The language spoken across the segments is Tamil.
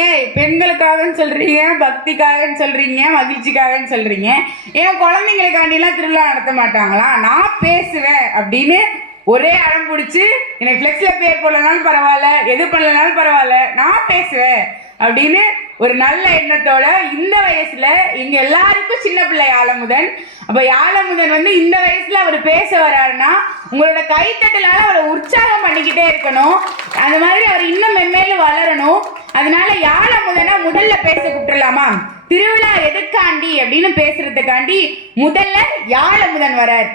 ஏய், பெண்களுக்காகன்னு சொல்றீங்க, பக்திக்காகன்னு சொல்றீங்க, மகிழ்ச்சிக்காகன்னு சொல்றீங்க. ஏன் குழந்தைங்களுக்காண்டிலாம் திருவிழா நடத்த மாட்டாங்களா? நான் பேசுவேன் அப்படின்னு ஒரே அடம் பிடிச்சி எனக்கு ஃப்ளெக்ஸில் பேர் போடலனாலும் பரவாயில்ல, எது பண்ணலனாலும் பரவாயில்ல, நான் பேசுவேன் அப்படின்னு ஒரு நல்ல எண்ணத்தோட இந்த வயசுல இங்க எல்லாருக்கும் சின்ன பிள்ளை ஆலமுதன். அப்ப ஆலமுதன் வந்து இந்த வயசுல அவர் பேச வர்றாருன்னா உங்களோட கைத்தட்டலால அவரை உற்சாகம் பண்ணிக்கிட்டே இருக்கணும். அந்த மாதிரி அவர் இன்னும் மென்மேலும் வளரணும். அதனால ஆலமுதனை முதல்ல பேச கூப்பிட்டுலாமா? திருவிழா எதுக்காண்டி அப்படின்னு பேசுறதுக்காண்டி முதல்ல ஆலமுதன் வரார்.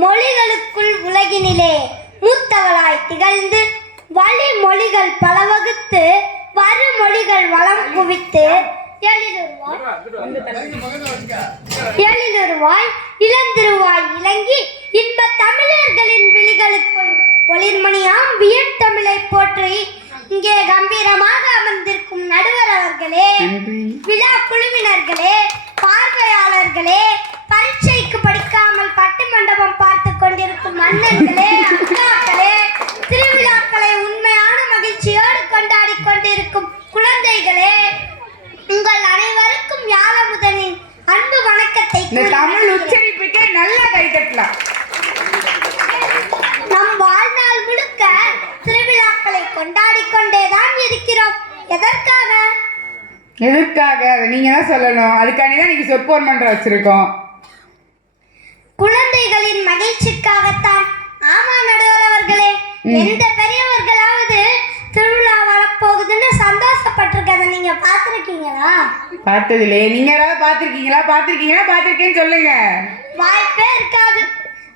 மொழிகளுக்குள் உலகினிலே மூத்தவளாய் திகழ்ந்து வழி மொழிகள் பல வகுத்து வருமொழிகள் வளம் குவித்து எழிலுருவாய் இளந்திருவாய் இலங்கி இன்ப தமிழர்களின் விழிகளுக்குள் ஒளிர்மணியாம் வியத்தமிழை போற்றி இங்கே கம்பீரமாக அமர்ந்திருக்கும் நடுவர் அவர்களே, விழா குழுவினர்களே, பார்வையாளர்களே, பரீட்சைக்கு படிக்காமல் பட்டு மண்டபம் பார்த்து கொண்டிருக்கும் மன்னர்களே, அக்காக்களே, திருவிழாக்களை உண்மையான மகிழ்ச்சியோடு கொண்டாடி கொண்டிருக்கும் குழந்தைகளே, உங்கள் அனைவருக்கும் ஆலமுதனின் அன்பு வணக்கத்தை. தமிழ் உச்சரிப்புக்கே நல்லா கை தட்டலாம். நம் வாழ்நாள் முழுக்க திருவிழாக்களை கொண்டாடி கொண்டேதான் இருக்கிறோம். எதற்காக? அதை நீங்க தான் சொல்லணும். அதுக்காண்டிதான் நீங்க சொற்போர் மன்றம் வச்சிருக்கோம். குழந்தைகளின் மகிழ்ச்சிக்காகத்தான். ஆமா நடுவர் அவர்களே, எந்த பெரியவர்களாவது திருவிழா வரப்போகுதுன்னு சந்தோஷப்பட்டிருக்கத நீங்க பார்த்திருக்கீங்களா? பார்த்ததில்லையே. நீங்க யாராவது பார்த்திருக்கீங்களா? பார்த்திருக்கேன்னு சொல்லுங்க. வாய்ப்பே இருக்காது.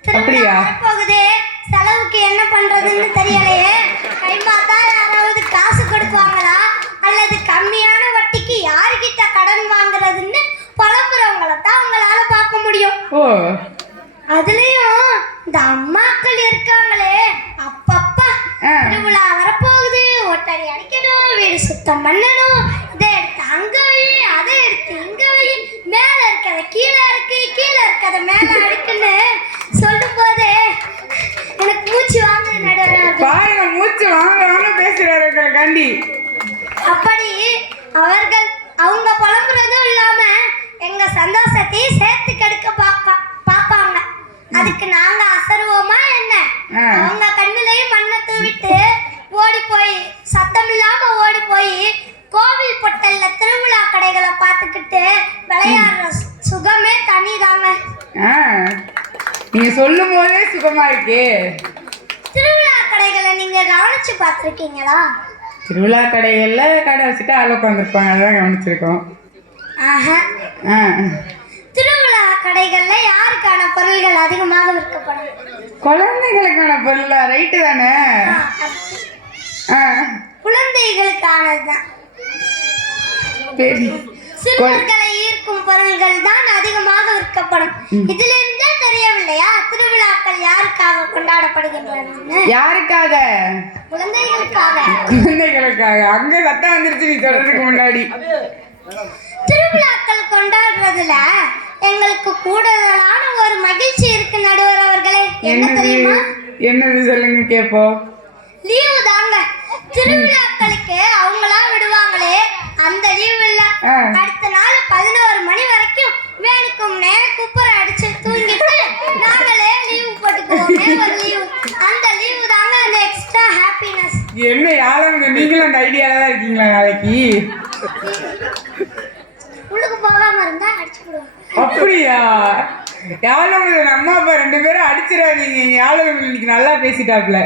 திருவிழா வரப்போகுதே, செலவுக்கு என்ன பண்றதுன்னு தெரியலையே. கைமாத்தா யாராவது காசு கொடுப்பாங்களா அல்லது கம்மியான வட்டிக்கு யாருக்கிட்ட கடன் வாங்குறதுன்னு புலம்புறவங்களை தான் உங்களால பார்க்க முடியும். அதுலயும் இந்த அம்மாக்கள் இருக்காங்களே, அப்பப்பா திருவிழா வரப்போகுது, ஒட்டடி அடிக்கணும், வீடு சுத்தம் பண்ணணும், இதை எடுத்து அங்க வை, அதை எடுத்து இங்க வை, மேல இருக்கத கீழே இருக்கு, கீழே இருக்கத மேல அடுக்குன்னு சொல்லும் போது எனக்கு மூச்சு வாங்குது நடுவர். பாருங்க, மூச்சு வாங்க பேசுறாரு கண்டி. அப்படி அவர்கள் அவங்க புலம்புறதும் இல்லாம எங்க சந்தோஷத்தையும் சேர்த்து கெடுக்க பாப்பாங்க. அதுக்கு நாங்க அசருவோமா என்ன? அவங்க கண்ணுலயும் மண்ணை தூவிட்டு ஓடி போய் சத்தம் இல்லாம ஓடி போய் கோவில் பொட்டல்ல திருவிழா கடைகளை பார்த்துக்கிட்டு விளையாடுற சுகமே தனிதாங்க. நீங்க சொல்லும் போதே சுகமா இருக்கு. திருவிழா கடைகளை நீங்க கவனிச்சு பார்த்திருக்கீங்களா? திருவிழா கடைகள்ல கடை வச்சுட்டு ஆள் உட்காந்துருப்பாங்க, அதான் கவனிச்சிருக்கோம். திருவிழா கடைகள்ல யாருக்கான பொருள்கள் அதிகமாக விற்கப்படும்? குழந்தைகளுக்கான பொருளா? ரைட்டு தானே. குழந்தைகளுக்கானதுதான். சிறுவர்களை ஈர்க்கும் பொருள்கள் தான் அதிகமாக விற்கப்படும். இதுல இருந்தே தெரியவில்லையா திருவிழாக்கள் யாருக்காக கொண்டாடப்படுகின்றன? யாருக்காக? குழந்தைகளுக்காக. அங்க சத்தம் வந்துருச்சு நீ சொல்றதுக்கு முன்னாடி. திருவிழாக்கள் கொண்டாடுறதுல எங்களுக்கு கூடுதலான ஒரு மகிழ்ச்சி இருக்கு நடுவர் அவர்களே. என்ன தெரியுமா? என்னது சொல்லுங்க கேப்போம். லீவு தாங்க. திருவிழாக்களுக்கு அவங்களா விடுவாங்களே, அந்த லீவு இல்ல. அடுத்த நாள் 11 மணி வரைக்கும் வேணுக்கும் நேரம் குப்புற அடிச்சு தூங்கிட்டு நாங்களே லீவு போட்டுக்குவோமே ஒரு லீவு. அந்த லீவு தாங்க அந்த எக்ஸ்ட்ரா ஹாப்பினஸ். என்ன யாரும் நீங்களும் அந்த ஐடியால தான் இருக்கீங்களா? நாளைக்கு உள்ளுக்கு போகாம இருந்தா அடிச்சு போடுவோம். அப்படியா? யாரும் அம்மா அப்பா 2 பேரும் அடிச்சிடாதீங்க. யாரும் இன்னைக்கு நல்லா பேசிட்டாப்ல.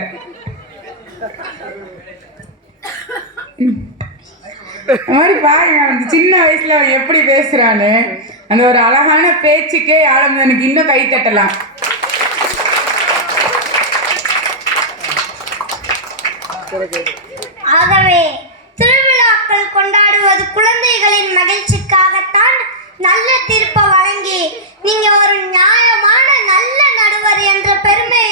அந்த மாதிரி பாருங்க, அந்த சின்ன வயசுல அவன் எப்படி பேசுறான்னு. அந்த ஒரு அழகான பேச்சுக்கே ஆலமுதனுக்கு இன்னும் கை தட்டலாம். ஆகவே திருவிழாக்கள் கொண்டாடுவது குழந்தைகளின் மகிழ்ச்சிக்காகத்தான். நல்ல தீர்ப்பை வழங்கி நீங்க ஒரு நியாயமான நல்ல நடுவர் என்ற பெருமை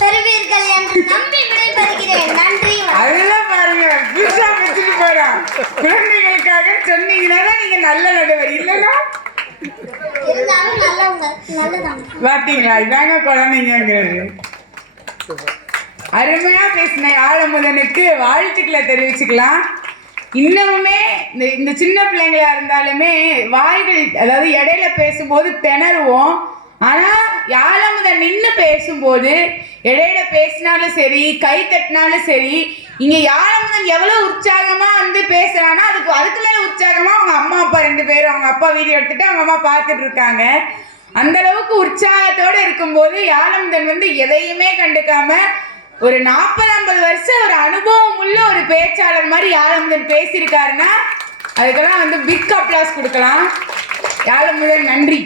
பெறுவீர்கள் என்று நம்பி விடைபெறுகிறேன். நன்றி. அதெல்லாம் பாருங்க, புதுசா வச்சுட்டு போறான். குழந்தைகளுக்காக சொன்னீங்கன்னா நீங்க நல்ல நடுவர், இல்லைன்னா இருந்தாலும் நல்லவங்க நல்லதாங்க. பாத்தீங்களா, இதாங்க குழந்தைங்கிறது. அருமையா பேசின ஆலமுதனுக்கு வாழ்த்துக்களை தெரிவிச்சுக்கலாம். இன்னமுமே இந்த சின்ன பிள்ளைங்களா இருந்தாலுமே வாய்கள், அதாவது இடையில பேசும்போது திணறுவோம். ஆனா ஆலமுதன் நின்று பேசும்போது இடையில பேசினாலும் சரி, கை தட்டினாலும் சரி, இங்க ஆலமுதன் எவ்வளவு உற்சாகமா வந்து பேசுறான்னா அதுக்கு மேல உற்சாகமா அவங்க அம்மா அப்பா 2 பேரும், அவங்க அப்பா வீடியோ எடுத்துட்டு அவங்க அம்மா பார்த்துட்டு இருக்காங்க. அந்த அளவுக்கு உற்சாகத்தோட இருக்கும்போது ஆலமுதன் வந்து எதையுமே கண்டுக்காம ஒரு 40-50 வருஷம் ஒரு அனுபவம் உள்ள ஒரு பேச்சாளர் மாதிரி ஆலமுதன் பேசியிருக்காருன்னா அதுக்கெல்லாம் வந்து பிக் அப்ளாஸ் கொடுக்கலாம். ஆலமுதன் நன்றி.